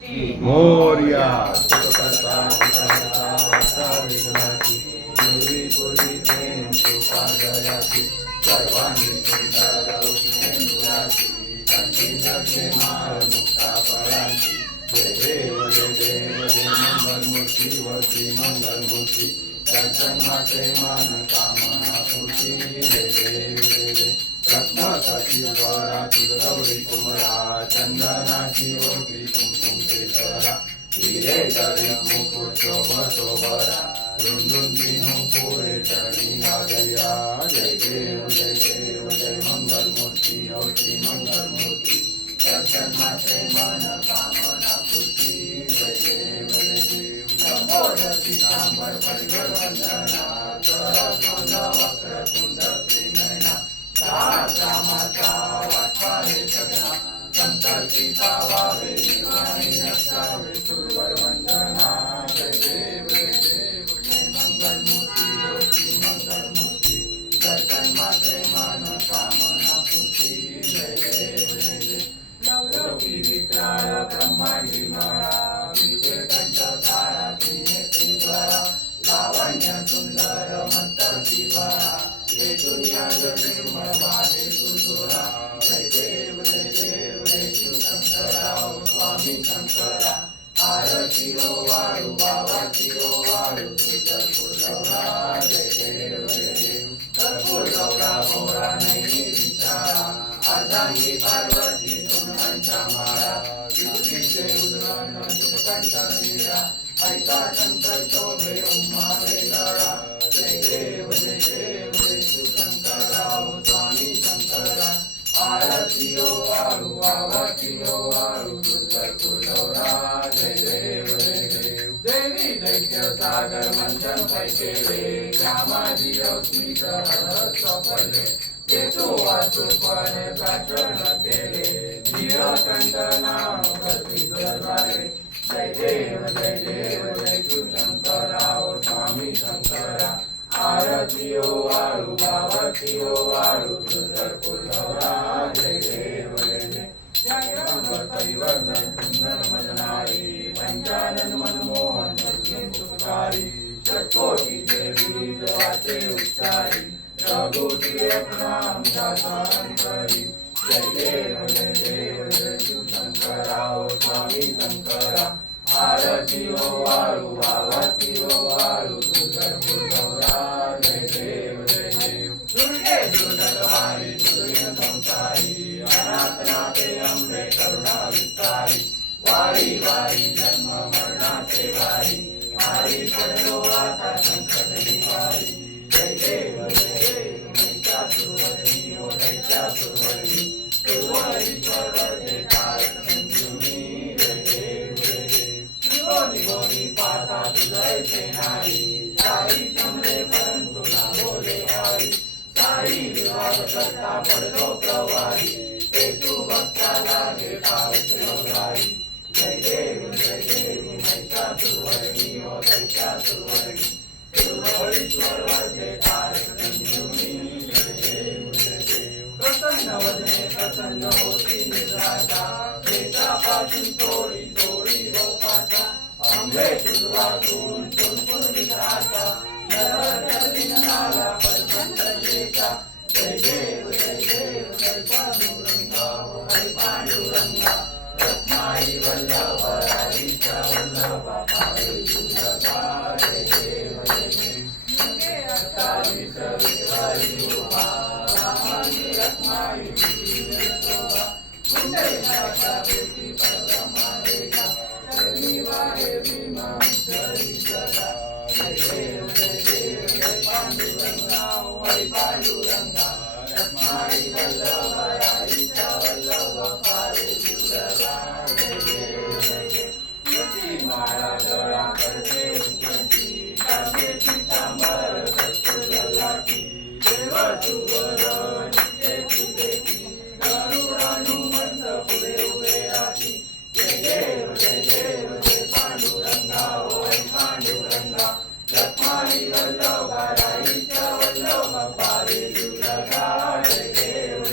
मोरया चंदनाची ओटी कुमकुम केसरा हिरे जरी मुकुट शोभरा रुंदुन तीनू पुरे चरणी गाजया जय देव जय मंगल मूर्ती होती मंगल मूर्ती दर्शन मात्रे मन कामना पूर्ती जय देव लंबोदर पीतांबर परिगर वंदना सरस्वंद वक्र कुंड त्रिनयना साचा माता वाटवारे जगना संतर्षी पावावे निर्वाणी रक्षावे सुरवर वंदना जय देव जय मंगल मूर्ती होती मंगल मूर्ती दर्शन मात्रे मन कामना पूर्ती जय देव नवलोकी विक्राळ ब्रह्मांडी मळा विजय कंठ तारा त्रिनेत्री द्वारा लावण्य सुंदर मस्तकी द्वारा ये दुनिया निर्मळ वाहे सुजोरा जय देव स्वामी शंकरा आरती ओ वाळू बाबाची ओ वाळू कर्पूर गौरा जय देव कर्पूर गौरा मोरा नैनी विचारा अर्धांगी पार्वती सुमनांच्या माळा युतीचे उद्रण शुभकंठ मीरा ऐका शंकर शोभे उमा वेगळा जय देव शिवशंकरा ओ स्वामी शंकरा आरती ओ वाळू बाबाची ओ वाळू कर्पूर गौरा जय देव देवी दैत्य सागर मंथन पैकेले रामाजी अवती सफले केतू वाचून पण प्राशन केले नीलकंठ नाम प्रसिद्ध झाले जय देव जय शिवशंकरा ओ स्वामी शंकरा आरती ओ वाळू बाबाची ओ वाळू कर्पूर गौरा जय देव परिवर्तन सुंदर मजनारी पंचानन मनमोहन सुखकारी षटकोटी देवी वाचे उच्चारी रघुती नाम दासन करी जय देव शिवशंकरा ओ स्वामी शंकरा आरती ओ वाळू बाबाची ओ वाळू कर्पूर गौरा जय देव दुर्गे दुर्गतवारी दुर्गे संसारी अनाथनाथे अंबे करुणा विस्तारी वारी वारी जन्म मरणाचे वारी वारी पडलो आता संकट निवारी जय देव दैत्या सुरवरी ओ दैत्या सुरवरी सुरवरीश्वर वरदे तारक संजीवनी जय देव निगोनी गोनी पाता तुझे नाही साई समरे परंतु ना बोले आई साई विवाद करता पडतो प्रवाही ते तू भक्ता लागे पावस लोगाई जय देव दैत्या सुरवरी ओ दैत्या सुरवरी सुरवरीश्वर वरदे तारक संजीवनी जय देव प्रसन्न वदने प्रसन्न होती निद्राचा क्लेशापासून थोडी थोडी रोपाचा अंबे तुझवासून चुरचुर निद्राचा नरहरिनाला प्रचंड लेखा जय देव जय पांडुरंगा हरी पांडुरंगा रत्नाई वल्लभ हरीचा वल्लभ पावे तुझा जय देव अत्तावीस विद्वारी उभा रामानी रत्नाई शोभा कुंडे भाषा बेटी परब्रह्मा रेखा चरणी वाहे भीमा जरी सदा जय देव जय पांडुरंगा हरी पांडुरंगा रत्नाई वल्लभ हरीचा वल्लभ पावे तुझा जय देव माळा गळा करते उन्नती टाके पीतांबर कस्तूर लाटी देव सुवर नित्य पूजेची गरुडानुमंत पुढे उभे राहती जय देव जय पांडुरंगा हरी पांडुरंगा रत्नाई वल्लभ हरीचा वल्लभ पावे तुझा जय देव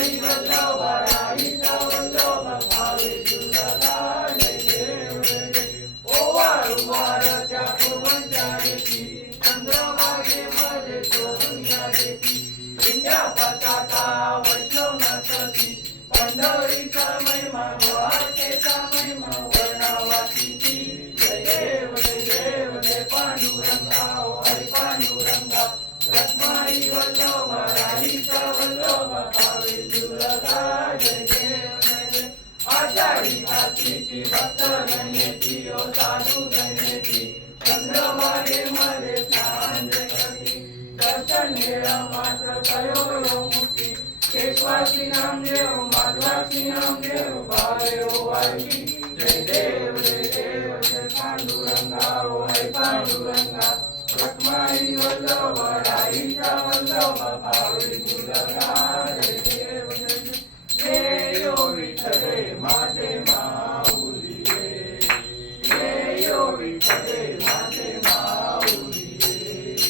रखमाई वल्लभ राईचा वल्लभ भावे तुझा जय देव जय देव ओवाळ वारच्या कुंजारीची चंद्रभागेमध्ये सोनिया देती इंद्या पताका वैष्णवनाथी पंढरीचा महिमा द्वारकेचा महिमा वर्णावाची जय देव जय पांडुरंगा हरी पांडुरंगा रखमाई वल्लभ राईचा वल्लभ भावे तुझा जय देव जय देव आषाढी कार्तिकी भक्त गणेती ओ साधू गणेती चंद्रभागेमध्ये स्नान करती दर्शन घेणा मात्र कयो मुक्ती केशवासी नामदेव माधवासी नामदेव भावे ओ वाई जय देव जय पांडुरंगा ओ हरी पांडुरंगा रखमाई वल्लभ राईचा वल्लभ भावे तुझा जय देव जय यो विठ्ठले माझे माऊली रे यो विठ्ठले माझे माऊली रे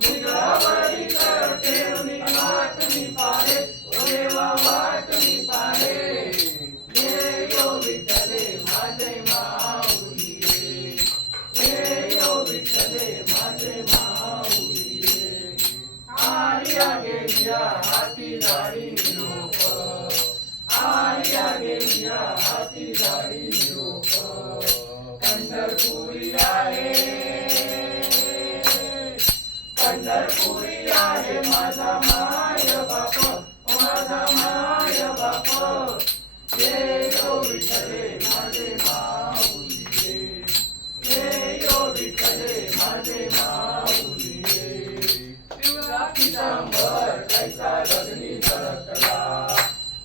निगरावरी कर ठेवणी वाट मी पाहे ओ देवा वाट मी पाहे यो विठ्ठले माझे माऊली रे यो विठ्ठले माझे माऊली रे आर्या गेल्या हाती दाढी लोक आर्या गेल्या हाती दाढी लोक पंढरपुरी आहे माझा माय बाप माझा माय बाप यो विठ्ठले माझे माऊली रे यो विठ्ठले माझे माऊली रे पिवळा पितांबर कैसा गगनी झळकला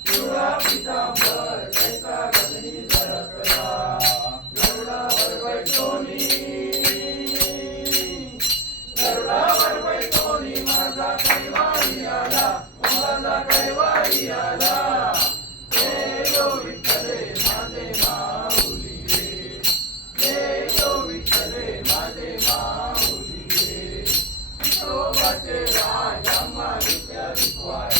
पिवळा पितांबर कैसा गगनी झळकला गरुडावर बैठोनी माझा कैवारी आला माझा कैवारी आला यो विठ्ठले माझे माऊली रे यो विठ्ठले माझे माऊली रे विठोबाचे राज आम्हा विद्या विश्वास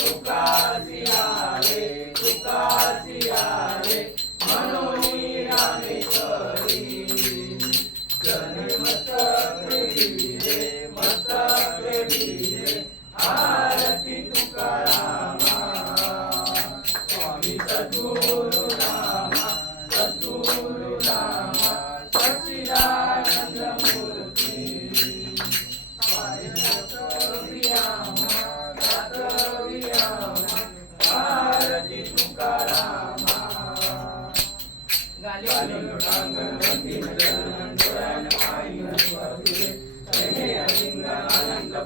तुकासी आले तुकासी आले मनोनी रामेश्वरी जने मस्तक भिडे मस्तक भिडे आरती तुकारामा स्वामी सद्गुरु रामा सद्गुरु रामा सच्चिदानंद मूर्ती आरती तुकारामा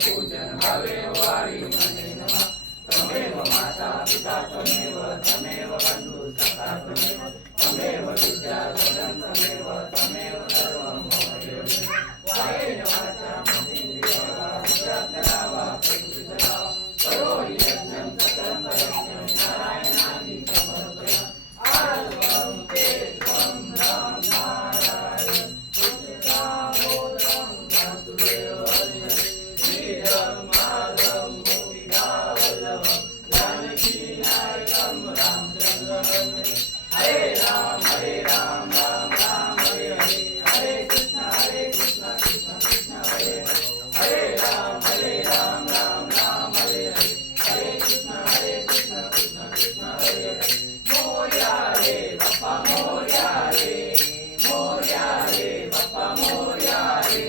पूजन भावे वारी तमेव माता पिता तमेव तमेव बंधु सखा तमेव विद्या धनं तमेव तमेव सर्वं मम वायेन वाचा मनेन्द्रिया वा विचारा वा प्रकृतिया करोमि यज्ञं सकलं परस्मै नारायणानि समर्पयामि आत्मं केशवं राम नारायण तुलसीदामोदरं वासुदेवं श्रीधरं माधवं गोपिकावल्लभं जानकीनायकं रामचन्द्रं हरे राम राम राम हरे हरे हरे कृष्ण कृष्ण कृष्ण हरे हरे हरे राम राम राम हरे हरे हरे कृष्ण कृष्ण कृष्ण हरे हरे मोरया रे बाप्पा मोरया रे बाप्पा मोरया रे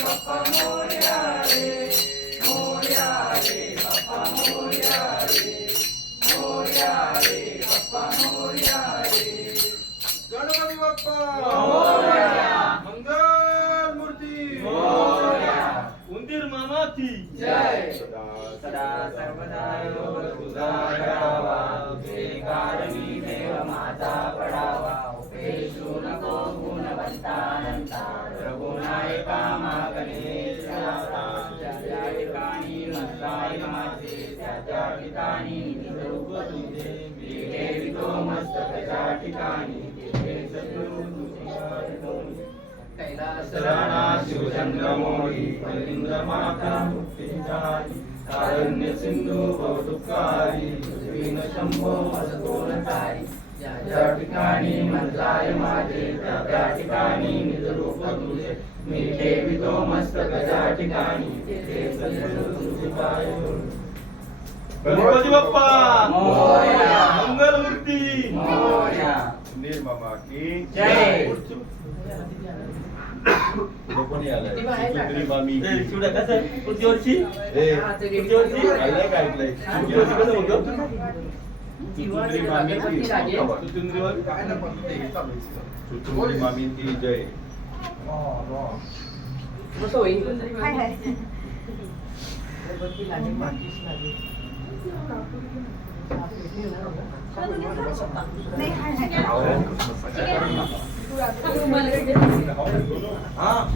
बाप्पा मोरया रे बाप्पा मोरया रे बाप्पा मोरया रे बाप्पा मोरया रे गणपती बाप्पा मंगल मूर्ती उंदीर मामा की जय सदा सर्वदा योग तुझा घडावा तुझे कारणी देव माझा पडावा उपेशू नको गुणवंतानंता रघुनायका मागणे त्या ठिकाणी मस्ताय माझे त्या ठिकाणी निरूप तुझे मी ठेवितो मस्तक त्या ठिकाणी कैलासराणा शिवचंद्रमौळी फलिंद्र माता मुक्तिदायी कारण्य सिंधू भवदुःखारी पृथ्वीन शंभो मजकोणतारी ज्या ठिकाणी मंत्राय माझे त्या ठिकाणी निजरूप तुझे मी ठेवितो मस्तक त्या ठिकाणी गणपती बाप्पा मंगल मूर्ती निर्मामा की जय कोणी आलाय सुंदरी मामी सुडा कसं पुढच्या वर्षी आलाय काय ऐकलंय पुढच्या वर्षी कसं होतं सुंदरी मामी की सुंदरी मामी की जय मस्त होईल हाय हाय नहीं हाय हाय हाँ